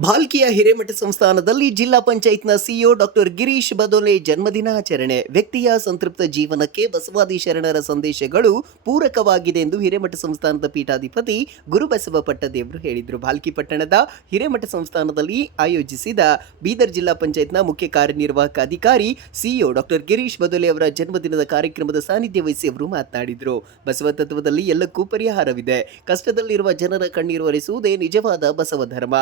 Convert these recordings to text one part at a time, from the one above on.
ಭಾಲ್ಕಿಯ ಹಿರೇಮಠ ಸಂಸ್ಥಾನದಲ್ಲಿ ಜಿಲ್ಲಾ ಪಂಚಾಯತ್ನ ಸಿಇಒ ಡಾಕ್ಟರ್ ಗಿರೀಶ್ ಬದೋಲೆ ಜನ್ಮದಿನಾಚರಣೆ ವ್ಯಕ್ತಿಯ ಸಂತೃಪ್ತ ಜೀವನಕ್ಕೆ ಬಸವಾದಿ ಶರಣರ ಸಂದೇಶಗಳು ಪೂರಕವಾಗಿದೆ ಎಂದು ಹಿರೇಮಠ ಸಂಸ್ಥಾನದ ಪೀಠಾಧಿಪತಿ ಗುರುಬಸವ ಪಟ್ಟದೇವರು ಹೇಳಿದರು. ಭಾಲ್ಕಿ ಪಟ್ಟಣದ ಹಿರೇಮಠ ಸಂಸ್ಥಾನದಲ್ಲಿ ಆಯೋಜಿಸಿದ ಬೀದರ್ ಜಿಲ್ಲಾ ಪಂಚಾಯತ್ನ ಮುಖ್ಯ ಕಾರ್ಯನಿರ್ವಾಹಕ ಅಧಿಕಾರಿ ಸಿಇಒ ಡಾಕ್ಟರ್ ಗಿರೀಶ್ ಬದೋಲೆ ಅವರ ಜನ್ಮದಿನದ ಕಾರ್ಯಕ್ರಮದ ಸಾನ್ನಿಧ್ಯ ವಹಿಸಿ ಅವರು ಮಾತನಾಡಿದರು. ಬಸವ ತತ್ವದಲ್ಲಿ ಎಲ್ಲಕ್ಕೂ ಪರಿಹಾರವಿದೆ. ಕಷ್ಟದಲ್ಲಿರುವ ಜನರ ಕಣ್ಣೀರು ಒರೆಸುವುದೇ ನಿಜವಾದ ಬಸವ ಧರ್ಮ.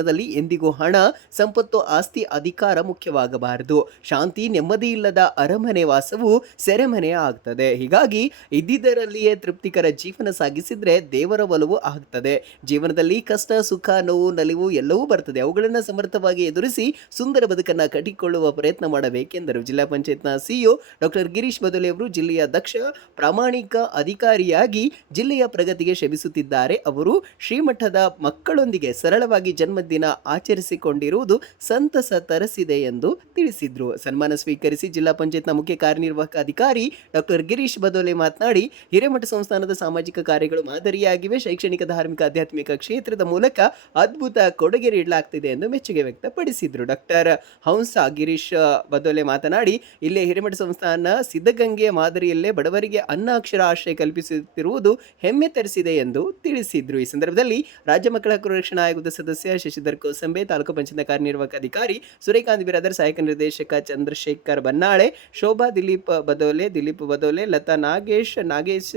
ಜೀವನದಲ್ಲಿ ಎಂದಿಗೂ ಹಣ, ಸಂಪತ್ತು, ಆಸ್ತಿ, ಅಧಿಕಾರ ಮುಖ್ಯವಾಗಬಾರದು. ಶಾಂತಿ ನೆಮ್ಮದಿ ಇಲ್ಲದ ಅರಮನೆ ವಾಸವು ಸೆರೆಮನೆ ಆಗ್ತದೆ. ಹೀಗಾಗಿ ಇದ್ದಿದ್ದರಲ್ಲಿಯೇ ತೃಪ್ತಿಕರ ಜೀವನ ಸಾಗಿಸಿದ್ರೆ ದೇವರ ಒಲವು ಆಗ್ತದೆ. ಜೀವನದಲ್ಲಿ ಕಷ್ಟ, ಸುಖ, ನೋವು, ನಲಿವು ಎಲ್ಲವೂ ಬರ್ತದೆ. ಅವುಗಳನ್ನು ಸಮರ್ಥವಾಗಿ ಎದುರಿಸಿ ಸುಂದರ ಬದುಕನ್ನು ಕಟ್ಟಿಕೊಳ್ಳುವ ಪ್ರಯತ್ನ ಮಾಡಬೇಕೆಂದರು. ಜಿಲ್ಲಾ ಪಂಚಾಯತ್ನ ಸಿಇಒ ಡಾಕ್ಟರ್ ಗಿರೀಶ್ ಬದಲಿ ಅವರು ಜಿಲ್ಲೆಯ ದಕ್ಷ, ಪ್ರಾಮಾಣಿಕ ಅಧಿಕಾರಿಯಾಗಿ ಜಿಲ್ಲೆಯ ಪ್ರಗತಿಗೆ ಶ್ರಮಿಸುತ್ತಿದ್ದಾರೆ. ಅವರು ಶ್ರೀಮಠದ ಮಕ್ಕಳೊಂದಿಗೆ ಸರಳವಾಗಿ ಜನ್ಮದಿನ ಆಚರಿಸಿಕೊಂಡಿರುವುದು ಸಂತಸ ತರಿಸಿದೆ ಎಂದು ತಿಳಿಸಿದ್ರು. ಸನ್ಮಾನ ಸ್ವೀಕರಿಸಿ ಜಿಲ್ಲಾ ಪಂಚಾಯತ್ನ ಮುಖ್ಯ ಕಾರ್ಯನಿರ್ವಾಹಕ ಅಧಿಕಾರಿ ಡಾಕ್ಟರ್ ಗಿರೀಶ್ ಬದೋಲೆ ಮಾತನಾಡಿ, ಹಿರೇಮಠ ಸಂಸ್ಥಾನದ ಸಾಮಾಜಿಕ ಕಾರ್ಯಗಳು ಮಾದರಿಯಾಗಿವೆ. ಶೈಕ್ಷಣಿಕ, ಧಾರ್ಮಿಕ, ಆಧ್ಯಾತ್ಮಿಕ ಕ್ಷೇತ್ರದ ಮೂಲಕ ಅದ್ಭುತ ಕೊಡುಗೆ ನೀಡಲಾಗ್ತಿದೆ ಎಂದು ಮೆಚ್ಚುಗೆ ವ್ಯಕ್ತಪಡಿಸಿದ್ರು ಡಾಕ್ಟರ್ ಹಂಸ ಗಿರೀಶ್ ಬದೋಲೆ ಮಾತನಾಡಿ, ಇಲ್ಲೇ ಹಿರೇಮಠ ಸಂಸ್ಥಾನ ಸಿದ್ಧಗಂಗೆಯ ಮಾದರಿಯಲ್ಲೇ ಬಡವರಿಗೆ ಅನ್ನ ಅಕ್ಷರ ಆಶ್ರಯ ಕಲ್ಪಿಸುತ್ತಿರುವುದು ಹೆಮ್ಮೆ ತರಿಸಿದೆ ಎಂದು ತಿಳಿಸಿದ್ರು. ಈ ಸಂದರ್ಭದಲ್ಲಿ ರಾಜ್ಯ ಮಕ್ಕಳ ರಕ್ಷಣಾ ಆಯೋಗದ ಸದಸ್ಯ ಶಶಿಧರ್ ಕೋಸಂಬೆ ತಾಲೂಕು ಪಂಚಾಯತ್ ಕಾರ್ಯನಿರ್ವಾಹಕ ಅಧಿಕಾರಿ ಸೂರ್ಯಕಾಂತ್ ಬಿರಾದರ್, ಸಹಾಯಕ ನಿರ್ದೇಶಕ ಚಂದ್ರಶೇಖರ್ ಬನ್ನಾಳೆ, ಶೋಭಾ ದಿಲೀಪ್ ಬದೋಲೆ ದಿಲೀಪ್ ಬದೋಲೆ, ಲತಾ ನಾಗೇಶ್ ನಾಗೇಶ್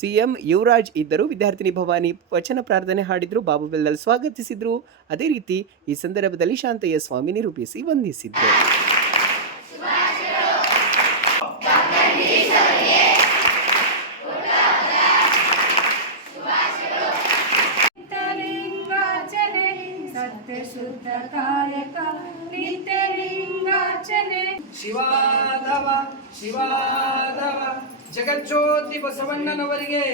ಸಿಎಂ ಯುವರಾಜ್ ಇದ್ದರು. ವಿದ್ಯಾರ್ಥಿನಿ ಭವಾನಿ ವಚನ ಪ್ರಾರ್ಥನೆ ಹಾಡಿದ್ರು, ಬಾಬು ಬೆಲ್ಲಲ್ ಸ್ವಾಗತಿಸಿದ್ರು. ಅದೇ ರೀತಿ ಈ ಸಂದರ್ಭದಲ್ಲಿ ಶಾಂತಯ್ಯ ಸ್ವಾಮಿ ನಿರೂಪಿಸಿ ವಂದಿಸಿದ್ರು ಸತ್ಯಶುದ್ಧ ಕಾಯಕ ನಿತ್ಯಲಿಂಗಾಚನೆ ಶಿವಾದವ ಶಿವಾದವ ಜಗಜ್ಯೋತಿ ಬಸವಣ್ಣನವರಿಗೆ.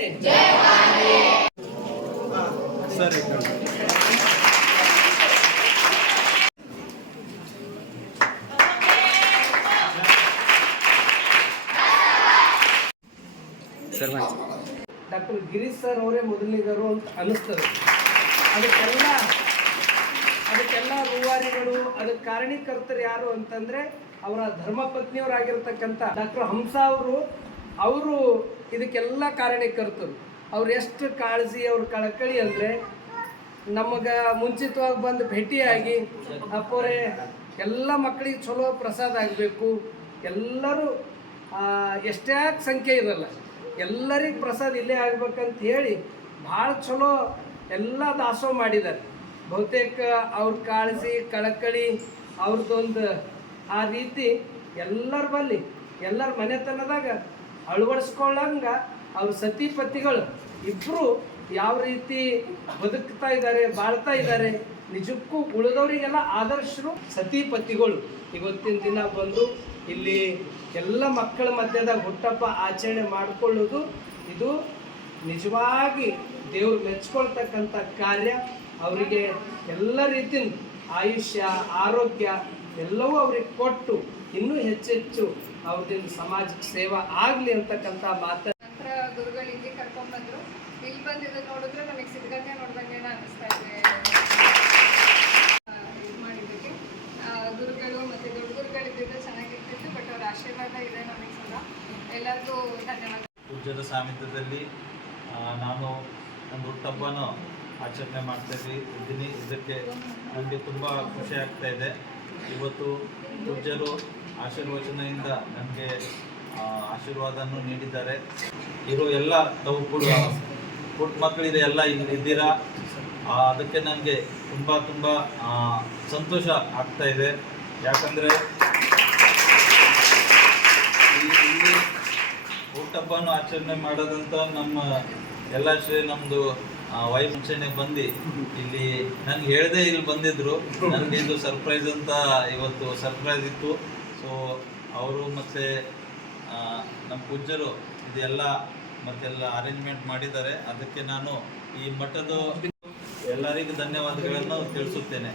ಡಾಕ್ಟರ್ ಗಿರೀಶ್ ಸರ್ ಅವರೇ ಮೊದಲನೇದರು ಅಂತ ಅನಿಸ್ತದೆ. ಅದಕ್ಕೆಲ್ಲ ಅದಕ್ಕೆಲ್ಲ ರೂವಾರಿಗಳು, ಅದಕ್ಕೆ ಕಾರಣೀಕರ್ತರು ಯಾರು ಅಂತಂದ್ರೆ ಅವರ ಧರ್ಮಪತ್ನಿಯವರಾಗಿರ್ತಕ್ಕಂಥ ಡಾಕ್ಟರ್ ಹಂಸ ಅವರು. ಅವರು ಇದಕ್ಕೆಲ್ಲ ಕಾರಣೀಕರ್ತರು. ಅವ್ರು ಎಷ್ಟು ಕಾಳಜಿ, ಅವ್ರ ಕಳಕಳಿ ಅಂದರೆ ನಮಗೆ ಮುಂಚಿತವಾಗಿ ಬಂದು ಭೇಟಿಯಾಗಿ ಅಪ್ಪೋರೆ, ಎಲ್ಲ ಮಕ್ಕಳಿಗೆ ಚಲೋ ಪ್ರಸಾದ ಆಗಬೇಕು. ಎಲ್ಲರೂ ಎಷ್ಟೇ ಸಂಖ್ಯೆ ಇರಲ್ಲ, ಎಲ್ಲರಿಗೆ ಪ್ರಸಾದ ಇಲ್ಲೇ ಆಗ್ಬೇಕಂತ ಹೇಳಿ ಭಾಳ ಚಲೋ ಎಲ್ಲ ದಾಸೋಹ ಮಾಡಿದ್ದಾರೆ. ಬಹುತೇಕ ಅವ್ರ ಕಾಳಜಿ ಕಳಕಳಿ ಅವ್ರದ್ದೊಂದು ಆ ರೀತಿ ಎಲ್ಲರ ಬಲ್ಲಿ, ಎಲ್ಲರ ಮನೆತನದಾಗ ಅಳವಡಿಸ್ಕೊಳ್ಳಂಗ ಅವ್ರ ಸತಿಪತಿಗಳು ಇಬ್ಬರು ಯಾವ ರೀತಿ ಬದುಕ್ತಾ ಇದ್ದಾರೆ ಬಾಳ್ತಾ ಇದ್ದಾರೆ ನಿಜಕ್ಕೂ ಉಳಿದವರಿಗೆಲ್ಲ ಆದರ್ಶರು ಸತಿಪತಿಗಳು ಇವತ್ತಿನ ದಿನ ಬಂದು ಇಲ್ಲಿ ಎಲ್ಲ ಮಕ್ಕಳ ಮಧ್ಯದಾಗ ಹುಟ್ಟಪ್ಪ ಆಚರಣೆ ಮಾಡಿಕೊಳ್ಳೋದು, ಇದು ನಿಜವಾಗಿ ದೇವ್ರು ಮೆಚ್ಕೊಳ್ತಕ್ಕಂಥ ಕಾರ್ಯ. ಅವರಿಗೆ ಎಲ್ಲ ರೀತಿಯ ಆಯುಷ್ಯ ಆರೋಗ್ಯ ಎಲ್ಲವೂ ಅವ್ರಿಗೆ ಕೊಟ್ಟು ಇನ್ನೂ ಹೆಚ್ಚೆಚ್ಚು ಅವ್ರದಿಂದ ಸಮಾಜಕ್ಕೆ ಸೇವಾ ಆಗಲಿ ಅಂತಕ್ಕಂಥ ಮಾತ ಗುರುಗಳು ಇಲ್ಲಿ ಕರ್ಕೊಂಡ್ ಇಲ್ಲಿ ಬಂದು ನೋಡಿದ್ರೆ ನನಗೆ ಸಿದ್ಧಗಂಗೆ ನೋಡ್ದಂಗೆ ಅನಿಸ್ತಾ ಇದೆ. ಆ, ಇದ್ ಮಾಡಿದ್ದಕ್ಕೆ. ಗುರುಗಳು ಮತ್ತೆ ದೊಡ್ಡ ಗುರುಗಳಿದ್ದಿದ್ರೆ ಚೆನ್ನಾಗಿರ್ತಿತ್ತು ಬಟ್ ಅವ್ರ ಆಶೀರ್ವಾದ ಇದೆ ನನಗೆ ಸದಾ. ಎಲ್ಲರಿಗೂ ಧನ್ಯವಾದ. ಪೂಜ್ಯದ ಸಾನ್ನಿಧ್ಯದಲ್ಲಿ ಆ, ನಾನು ಒಂದು ಹುಟ್ಟಹಬ್ಬನ ಆಚರಣೆ ಮಾಡ್ತಾ ಇದ್ವಿ. ಇದ್ದೀನಿ ಇದಕ್ಕೆ ನನಗೆ ತುಂಬ ಖುಷಿ ಆಗ್ತಾ ಇದೆ. ಇವತ್ತು ಪೂಜ್ಯರು ಆಶೀರ್ವಚನೆಯಿಂದ ನನಗೆ ಆಶೀರ್ವಾದವನ್ನು ನೀಡಿದ್ದಾರೆ. ಇರೋ ಎಲ್ಲ ತಾವು ಕೂಡ ಪುಟ್ಟ ಮಕ್ಕಳಿದೆ, ಎಲ್ಲ ಇದ್ದೀರಾ? ಅದಕ್ಕೆ ನನಗೆ ತುಂಬ ತುಂಬ ಸಂತೋಷ ಆಗ್ತಾ ಇದೆ. ಯಾಕಂದರೆ ಇಲ್ಲಿ ಊಟಪ್ಪನ ಆಚರಣೆ ಮಾಡೋದಂತ ನಮ್ಮ ಎಲ್ಲ ಶ್ರೀ ನಮ್ಮದು ವೈಫ್ ಮುಂಚೆನೆ ಬಂದು ಇಲ್ಲಿ ನನ್ಗೆ ಹೇಳ್ದೆ ಇಲ್ಲಿ ಬಂದಿದ್ರು. ನನಗೆ ಇದು ಸರ್ಪ್ರೈಸ್ ಅಂತ ಇವತ್ತು ಸರ್ಪ್ರೈಸ್ ಇತ್ತು. ಸೊ ಅವರು ಮತ್ತೆ ನಮ್ಮ ಪೂಜ್ಯರು ಇದೆಲ್ಲ ಮತ್ತೆಲ್ಲ ಅರೇಂಜ್ಮೆಂಟ್ ಮಾಡಿದ್ದಾರೆ. ಅದಕ್ಕೆ ನಾನು ಈ ಮಠದ ಎಲ್ಲರಿಗೂ ಧನ್ಯವಾದಗಳನ್ನು ತಿಳಿಸುತ್ತೇನೆ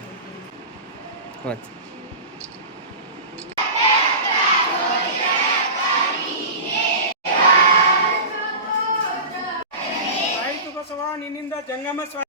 జంగమ